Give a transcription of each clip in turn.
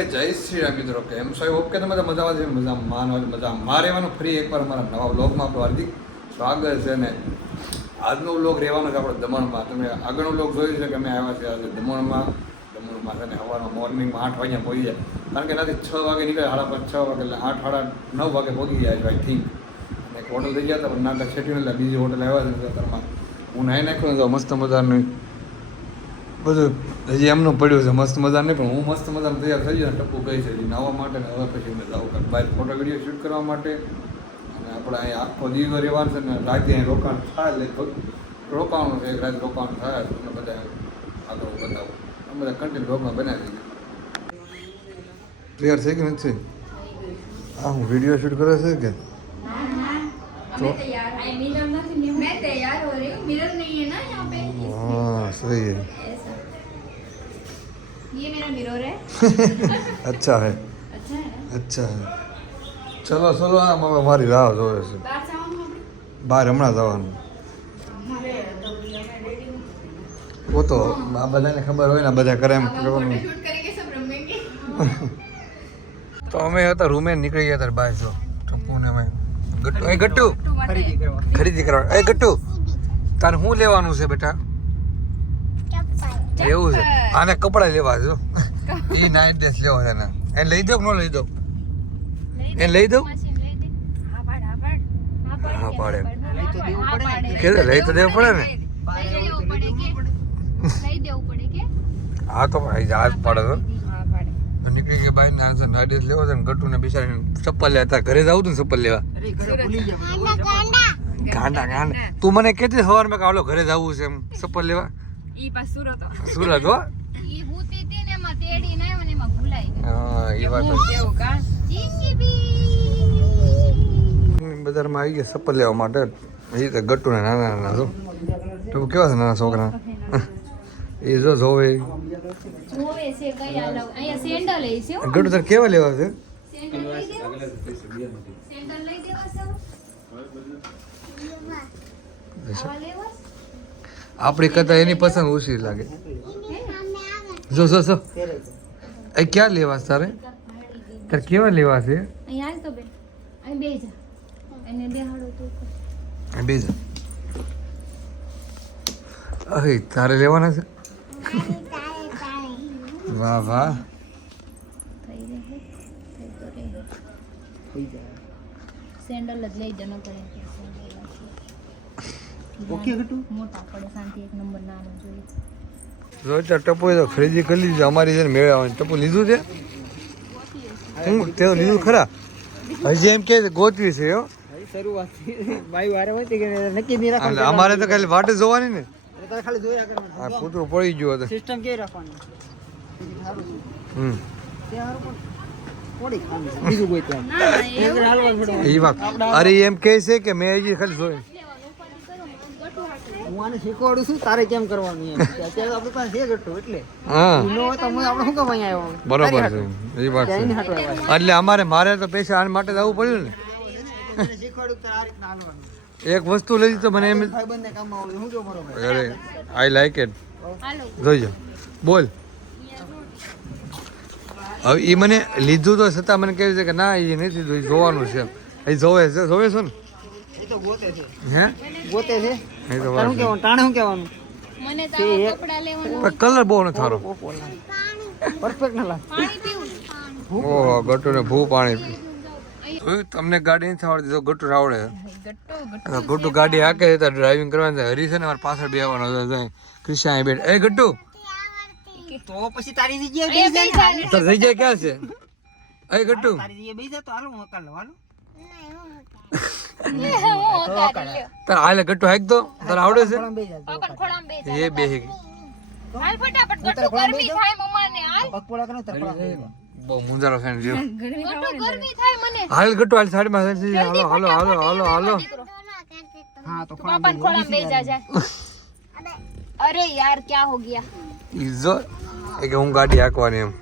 કે જય શ્રી રામ મિત્રો કેમ છો ઓકે તમે તો મજામાં છે મજા મારે રહેવાનું ફરી એકવાર અમારા નવા વ્લોગમાં આપણું હાર્દિક સ્વાગત છે ને આજનો વ્લોગ રહેવાનો છે આપણો દમણમાં. તમે આગળનો વ્લોગ જોયું છે કે અમે આવ્યા છીએ આજે દમણમાં છે ને સવારમાં મોર્નિંગમાં 8 વાગ્યા પહોંચી જાય, કારણ કે એનાથી 6 વાગે નીકળે, 5:30 6 વાગે એટલે 8 સાડા 9 વાગે પહોંચી જાય છે આઈ થિંક. અને એક હોટલ થઈ ગયા હતા પણ નાટક છેટ્યું એટલે બીજી હોટલ આવ્યા છે અત્યારમાં. હું નાહી નાખ્યો તો મસ્ત મજાનું બધું હજી એમનું પડ્યું છે મસ્ત મજા નહીં, પણ હું મસ્ત મજાનું તૈયાર થઈ જાય. ટપ્પુ ગઈ છે હજી નાહવા માટે ને હવે પછી અમે જાઉં કાંઈક બહાર ફોટો વિડીયો શૂટ કરવા માટે. અને આપણે અહીંયા આખો દિવસ રહેવાનું છે ને રાતે અહીં રોકાણ થાય એટલે રોકાવાનું છે, એક રાત રોકાણ થાય તમને બધા આગળ બતાવું. અમે બધા કન્ટિન્યુ બ્લોગમાં બનાવી દઈએ. તૈયાર થઈ ગઈ નથી? હા હું વિડીયો શૂટ કરે છે કે तो हाँ सही है, ये मेरा मिरर है। अच्छा है, अच्छा है. चलो चलो हमारी राह જોવે છે બહાર હમણાં જવાનું. वो तो આ બધાને ખબર હોય ને બધા કરે એમ કરવાનું. તો અમે હતા રૂમે નીકળી ગયા હતા બહાર. જો ટપ્પુ ને અમે ગટ્ટુ, એ ગટ્ટુ ખરીદી કરવા. એ ગટ્ટુ તારે શું લેવાનું છે બેટા? એવું છે, આને કપડા લેવા છે. એ નાઇટ ડ્રેસ લેવો છે ને, એને લઈ દો કે ન લઈ દો? એને લઈ દો? હા પાડે કે લઈ તો દેવું પડે ને. હા તો હાથ પાડે તો નીકળી ગયા બાઈ. ના નાઇટ ડ્રેસ લેવો છે ને ગટ્ટુ ને બિચારીને ચપ્પલ લેતા ઘરે જવું હતું ને ચપ્પલ લેવા. ગાંડા ગાંડા તું મને કેતી સવાર મેં કાવલો ઘરે જવું છે એમ ચપ્પલ લેવા. સુરત હો. બજારમાં આવી ગયા ચપ્પલ લેવા માટે. એ તો ગટ્ટુ ને નાના નાના જો તો કેવા છે નાના છોકરા એ જો જોવે. ગટ્ટુ તારે કેવા લેવા છે? આપણી કરતા એની પસંદ ઓછી લાગે. જો જો જો એ ક્યાં લેવા તારે? તારે કેવા લેવા છે? બેજા અહે તારે લેવાના છે? વાહ વાહ. સેન્ડલ જ લઈ જનો પડે. ઓકે ગટુ મોટા પડે શાંતિ, એક નંબર નાનો જોઈએ. જો ટપ્પુ તો ખરીદી કરી લીધી અમારી છે ને મેળા આવે. ટપ્પુ લીધું છે? હું તે લીધું ખરા? હજી એમ કે ગોતવી છે હો. શરૂઆત બાઈ વારે હોય કે નક્કી નહીં રાખવાનું. અમારે તો ખાલી વાટે જોવાની ને. તારે ખાલી જોયા કરવાનું. હા કૂતરું પડી ગયું હતું. સિસ્ટમ કે રાખવાની. તે હારું પણ પોડી ખાવાની છે. બીજું કોઈ ત્યાં એ હાલવા પડે. એ વાત અરે એમ કહે છે કે મેં હજી ખાલી જોઈ. હું આને શીખવાડું છું તારે કેમ કરવાનું એમ. અત્યારે આપણે પાસે છે ગટ્ટુ એટલે હા ન હોય તો આપણે શું કામ અહીંયા આવ્યો? બરોબર છે, એ વાત છે. એટલે મારે તો પૈસા આના માટે જવું પડ્યું ને. શીખવાડું તારે આ રીતના હાલવાનું. એક વસ્તુ લઈ તો મને એમ ભાઈબંધને કામમાં આવડે. શું જો બરોબર? અરે આઈ લાઈક ઇટ. જોઈજો બોલ. હવે એ મને લીધું તો છતાં મને કહે છે કે ના એ નથી લીધું, એ જોવાનું છે. એ જોવે છે છો ને? એ તો ગોતે છે. હે ગોતે છે. એ તો તારે શું કહેવાનું? ટાણે શું કહેવાનું? મને તો કપડા લેવાનું. કલર બહુ નથી સારો. પરફેક્ટ ના લાગે. પાણી પીવું. ઓહો ગટ્ટુ ને ભૂ પાણી પી. તમને ગાડી નથી આવડતી તો ગટ્ટુ આવડે. ગટ્ટુ ગાડી હાકે તો ડ્રાઇવિંગ કરવાની. હરી છે ને મારે પાછળ બેસવાનો ક્રિશા બેઠ. એ ગટ્ટુ તો પછી તારી જગ્યાએ બેસી જા ને. તો જગ્યા ક્યાં છે? એ ગટ્ટુ તારી જગ્યાએ બેસી જા તો હાલો હું કાલ હાલો. તાર હાલે ગટ્ટુ હાક તો તારે આવડે છે? બેસી જા. પાપા ખોળામાં બેસી એ બેહી હાલ ફટાફટ ગટ્ટુ ગરમી થાય મમ્માને. હાલ પગપોળા કરો તાર ખોળા બેસી જા. બહુ મુંજારો છે ને. ગટ્ટુ ગરમી થાય મને. હાલ ગટ્ટુ હાલ સાઈડમાં હાલો હાલો હાલો હાલો હાલો. હા તો પાપા ખોળામાં બેસી જા જા. અરે યાર क्या हो गया? ઈઝો એ કે હું ગાડી હાંકવાની એમ.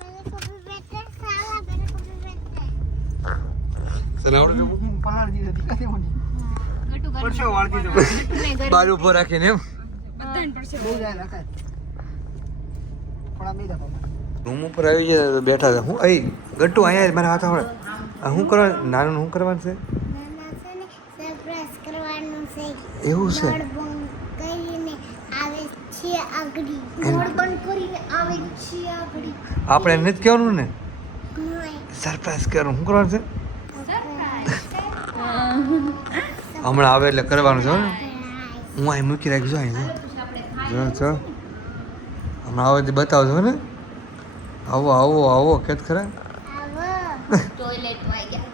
ચલાવડો પલાળ દીધો દીકરા મને. ગટ્ટુ ગરમી પરસો વાળ દીધો. બાર ઉભો રાખીને એમ. બધાને પડશે. બેસી જા લખાય. ખોળા બેસી જા. રૂમ ઉપર આવી જાય તો બેઠા છે હું અહીં ગટ્ટુ અહીંયા મારા હાથ આવડે શું કરવા નાનું શું કરવાનું છે સરપ્રાઈઝ કરવાનું છે એવું છે નળ બંધ કરીને આવે છે આગળી નળ બંધ કરીને આવે છે આગળી આપણે એને જ કહેવાનું ને નહીં સરપ્રાઈઝ કરવાનું શું કરવાનું છે હમણાં આવે એટલે કરવાનું છે ને હું અહીં મૂકી રાખીશ અહીં જો છો હમણાં આવે તે બતાવજો ને આવો આવો આવો કેત ખરા આવો ટોયલેટ માં ગયા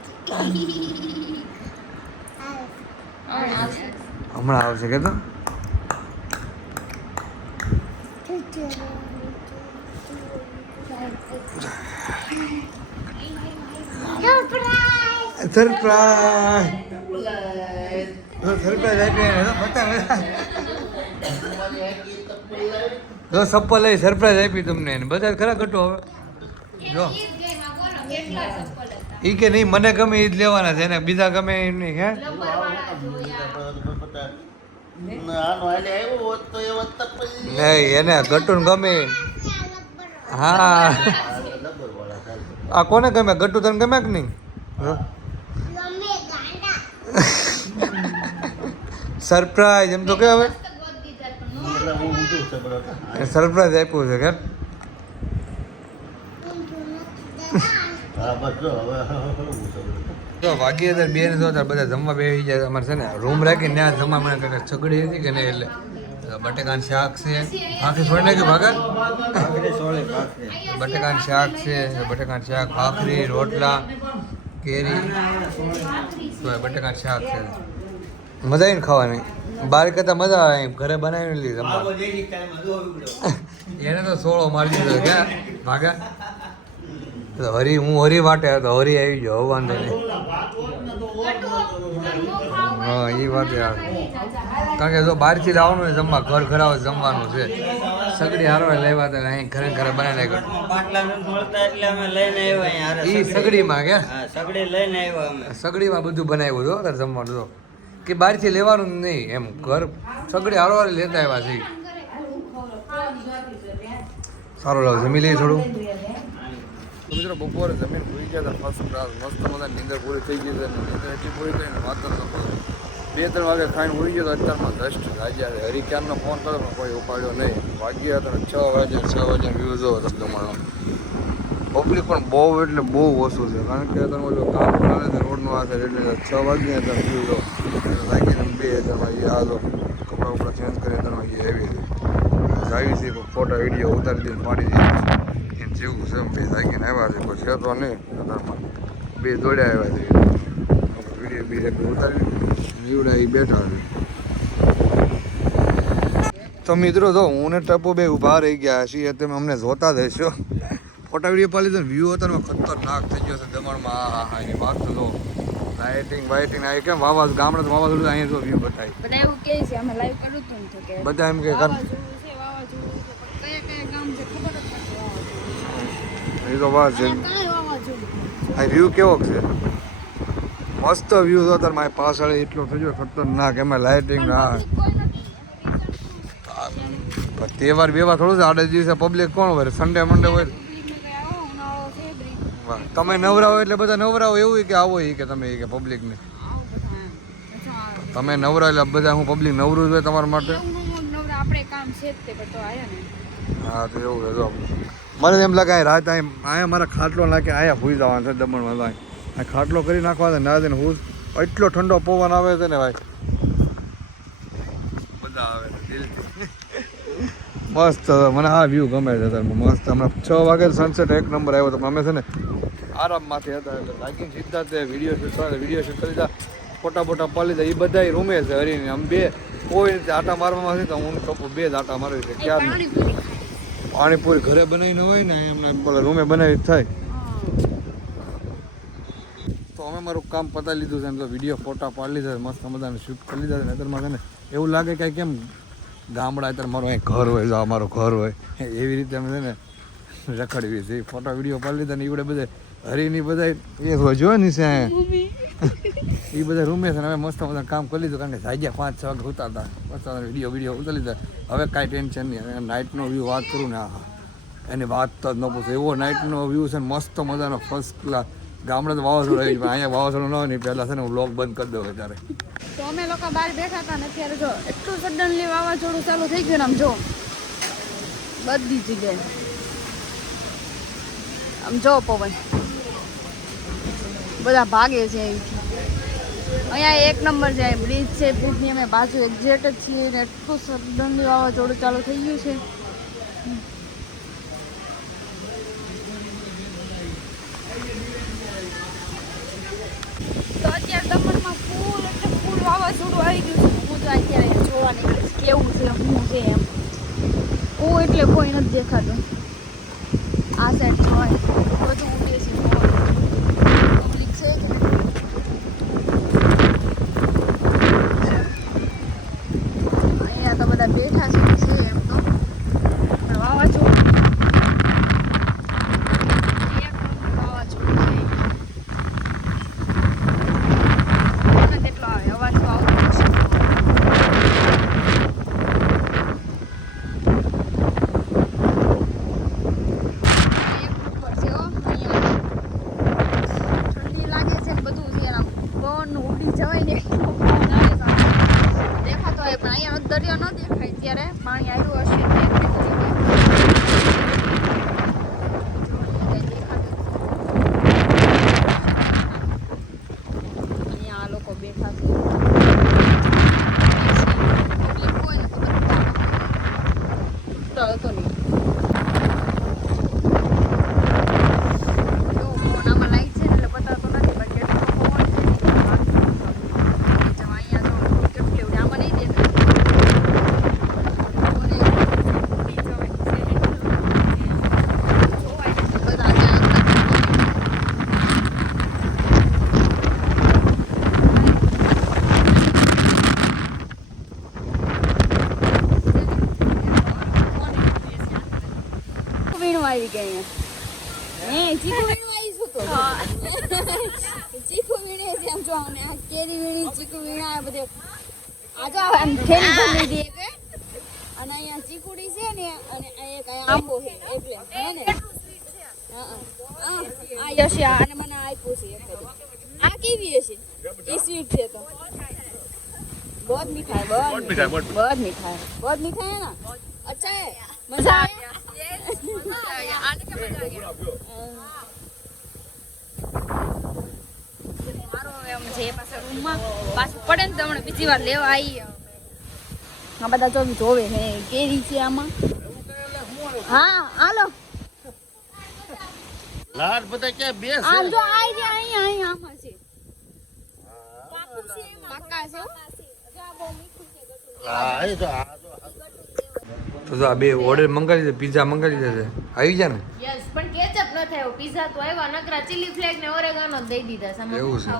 હમણાં આવશે કે તો સરપ્રાઈઝ સરપ્રાઈઝ આપી બતાવે જો ચપ્પલ લઈ સરપ્રાઈઝ આપી તમને એને બધા ખરા ઘટો હવે જો ઈ કે નહીં મને ગમે એ જ લેવાના છે એને બીજા ગમે એ નહીં હે નહીં એને ગટું ગમે હા આ કોને ગમે ગટુ તને ગમે કે નહીં ગમે ગાંડા સરપ્રાઈઝ એમ તો કે હવે સરપ્રાઈઝ આપ્યું છે કે તો વાગી અત્યારે બે ને તો બધા જમવા બેસી જાય અમારે છે ને રૂમ રાખીને ત્યાં જમવા મને કાંઈક છગડી હતી કે નહીં એટલે બટેકાનું શાક છે ભાખરી છોડી નાખ્યું ભાગર બટેકાનું શાક છે બટેકાનું શાક ભાખરી રોટલા કેરી તો બટેકાનું શાક છે મજા આવીને ખાવાની બહાર કરતાં મજા આવે ઘરે બનાવીને લીધી જમવા એને તો સોળો મારી દીધો ક્યાં ભાગા હરી હું હરી વાટે હતો હરી આવી ગયો હવે વાંધો નહીં હા એ વાત યાર કારણ કે જો બહારથી લાવવાનું હોય જમવા ઘર ઘરાવ જમવાનું છે સગડી હારવા લેવા તો અહીં ઘરે ઘરે બનાવી નાખ્યું એ સગડીમાં કે સગડીમાં બધું બનાવ્યું હતું તારે જમવાનું તો કે બહારથી લેવાનું નહીં એમ ઘર સગડી હારવા લેતા આવ્યા છે સારું લાવ જમી લઈએ થોડું મિત્રો બપોરે જમીન ભૂલી ગયા હતા ફર્સ્ટ ક્લાસ મસ્ત મજા નીંદર પૂરી થઈ ગઈ છે નીંદર એટલી પૂરી થઈને વાત ન કરો 2-3 વાગે ખાઈને ભૂલી ગયો અત્યારમાં જસ્ટ આજે હરી ક્યારનો ફોન કર્યો પણ કોઈ ઉપાડ્યો નહીં વાગ્યા હતા 6 વાગે વ્યૂઝ હતો તમારો પબ્લિક પણ બહુ એટલે બહુ ઓછું છે કારણ કે તમે ઓલું કામ ચાલે છે રોડનું આ છે એટલે 6 વાગ્યા હતા વ્યૂઝો લાગીને 2 વાગે આ લો કપડાં ઉપડા ચેન્જ કરી તમે એવી છે આવી છે ફોટા વિડીયો ઉતારી દઈને પાડી દઈએ જેવું છે બે જાગીને આવ્યા છે કોઈ છે તો નહીં અત્યારમાં બે દોડ્યા આવ્યા છે વિડીયો બીજા ઉતારી જીવડા એ બેઠા છે તો મિત્રો તો હું ને ટપુ બે ઊભા રહી ગયા છીએ તમે અમને જોતા જ હશો ફોટા વિડીયો પાડી લીધો વ્યૂ અત્યારમાં ખતરનાક થઈ ગયો છે દમણમાં હા એની વાત તો લાઇટિંગ વાઇટિંગ આ કેમ વાવાઝોડું ગામડે વાવાઝોડું અહીંયા જો વ્યૂ બતાવી બધા એવું કહે છે અમે લાઈવ કરું તું તો કે બધા એમ કે એ તો વાત છે આ વ્યૂ કેવો છે મસ્ત વ્યૂ હતો તાર મારી પાછળ એટલો થઈ ગયો ખતરનાક એમાં લાઇટિંગ ના તહેવાર બેવાર થોડું છે આડે દિવસે પબ્લિક કોણ હોય સન્ડે મંડે હોય તમે નવરા હોય એટલે બધા નવરા હોય એવું કે આવો કે તમે કે પબ્લિકને તમે નવરા એટલે બધા હું પબ્લિક નવરું હોય તમારા માટે હા તો એવું છે જો મને એમ લાગે રાત અહીંયા મારા ખાટલો નાખે અહીંયા ભૂઈ જવાનું છે દમણમાં આ ખાટલો કરી નાખવા છે ના દે ને હું એટલો ઠંડો પવન આવે છે ને ભાઈ બધા આવે છે દિલથી મસ્ત મને આ વ્યૂ ગમે છે મસ્ત હમણાં 6 વાગે સનસેટ એક નંબર આવ્યો તો અમે છે ને આરામમાંથી હતા એટલે લાગીને સીધા તે વિડીયો શૂટ કરી દીધા ફોટા બોટા પાડી લીધા એ બધા રૂમે છે હરીને આમ બે કોઈ રીતે આટા મારવામાં છે તો હું કપું 2 જ આટા મારવી છે ક્યાં પાણીપુરી ઘરે બનાવીને હોય ને એમને પેલા રૂમે બનાવી થાય તો અમે મારું કામ પતાવી લીધું છે એટલે વિડીયો ફોટા પાડી લીધા મસ્ત મજાને શૂટ કરી લીધા છે અત્યારમાં છે ને એવું લાગે કે કેમ ગામડા અત્યારે મારું અહીં ઘર હોય જો અમારું ઘર હોય એવી રીતે અમે છે ને રખડવી છે ફોટા વિડીયો પાડી લીધા ને એવડે બધે હરીની બધા એ જો ને છે એ બધા રૂમે છે ને હવે મસ્ત મજા કામ કરી લીધું કારણ કે જાગ્યા 5-6 વાગે ઉતારતા મસ્ત વિડીયો ઉતારી લીધા હવે કાંઈ ટેન્શન નહીં નાઇટનો વ્યૂ વાત કરું ને હા એની વાત તો જ ન પૂછો. એવો નાઇટનો વ્યૂ છે ને મસ્ત મજાનો ફર્સ્ટ ક્લાસ. ગામડે તો વાવાઝોડું આવી પણ અહીંયા વાવાઝોડું ન હોય ને પહેલાં છે ને હું વ્લોગ બંધ કરી દઉં ત્યારે. તો અમે લોકો બહાર બેઠા હતા ને અત્યારે જો એટલું સડનલી વાવાઝોડું ચાલુ થઈ ગયું ને આમ જો બધી જગ્યાએ આમ જો પવન બધા ભાગે છે અહીંથી. અહીંયા એક નંબર છે, બ્રિજ છે, બ્રિજની અમે બાજુ એક્ઝેક્ટ જ છીએ ને એટલું સડનલી વાવાઝોડું ચાલુ થઈ ગયું છે. તો અત્યારે દમણમાં ફૂલ એટલે ફૂલ વાવાઝોડું આવી ગયું છે. હું તો અત્યારે જોવા નીકળીશ કેવું છે શું છે એમ. કોઈ એટલે કોઈ નથી દેખાતું. આ સાઈડ જોવાય બધું ઉડે છે. પબ્લિક છે કે અહીંયા તો બધા બેઠા છે એમ તો પણ વાવાઝોડું દરિયો ન દેખાય ત્યારે પાણી આવ્યું હશે અહીંયા આ લોકો બેઠા છે. આમાં લાઈટ છે એટલે બતાવતો નથી પણ કેટલું આમાં નહીં દેખાય. આવી ગયા હે ચીકુ વીણું આવીશું તો ચીકુ વીણે છે આમ જો અને આ કેરી વીણી ચીકુ વીણા બધે આ જો આમ થેલી ભરી દે કે અને અહીંયા ચીકુડી છે ને અને આ એક આંબો છે એટલે હે ને આ યશિયા અને મને આપ્યું છે એક આ કેવી હશે એ સ્વીટ છે તો बहुत मीठा है बहुत मीठा है बहुत मीठा है बहुत मीठा है ना अच्छा है मजा आया आने का मजा आ गया मारो हम जे पास रूम में पास पड़े ने તમને બીજી વાર લેવા આવી આ બધા તો જોવે હે કેરી છે આમાં હા હાલો લાડ બધા કે બે છે આ જો આઈ જે અહીં આમાં છે પાકા છે હા એ તો તો આ બે ઓર્ડર મંગાવી દીધા, પિઝા મંગાવી દીધા છે, આવી જાય ને? યસ પણ કેચઅપ ન થયો પિઝા તો આવ્યા નકરા ચીલી ફ્લેક્સ ને ઓરેગાનો દઈ દીધા સામે એવું છે.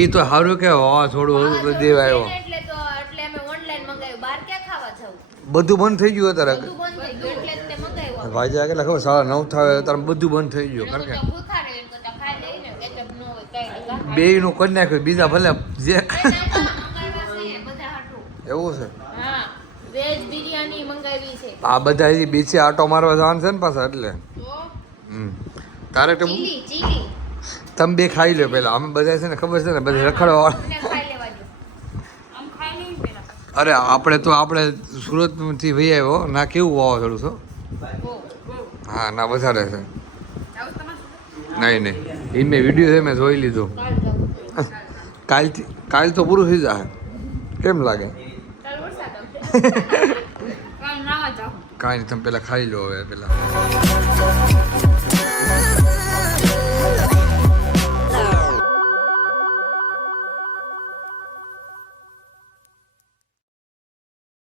એ તો સારું કે થોડું દેવા આવ્યો. એટલે અમે ઓનલાઈન મંગાવ્યું બહાર ક્યાં ખાવા જવું બધું બંધ થઈ ગયું અત્યારે. બધું બંધ થઈ ગયું એટલે જ તે મંગાવ્યું ભાઈ કેટલા ખબર 9:30 થાય અત્યારે બધું બંધ થઈ ગયું. કારણ તો ભૂખા રહે તો ખાઈ લઈને કેચઅપ ન હોય કઈ કે બે નું કરી નાખ્યું, બીજા ભલે જે મંગાવ્યા છે બધા હાટું એવું છે. હા વેજ બિરયાની મંગાવી છે આ બધા હજી બીચે આટો મારવા જવાનું છે ને પાછા એટલે તો તારે તો ચીલી તમે બે ખાઈ લો પેલા, અમે બધા છે ને ખબર છે ને બધા રખડવા વાળા. મને ખાઈ લેવા દો આમ ખાઈ નહીં પેલા અરે આપણે સુરતથી વહી આવ્યો ના, કેવું વાવાઝોડું છો? હા ના વધારે છે. નહીં એ મેં વિડીયો છે મેં જોઈ લીધો. કાલ તો પૂરું થઈ જાય. કેમ લાગે? કાંઈ નહીં, તમે પેલા ખાઈ લો હવે પેલા.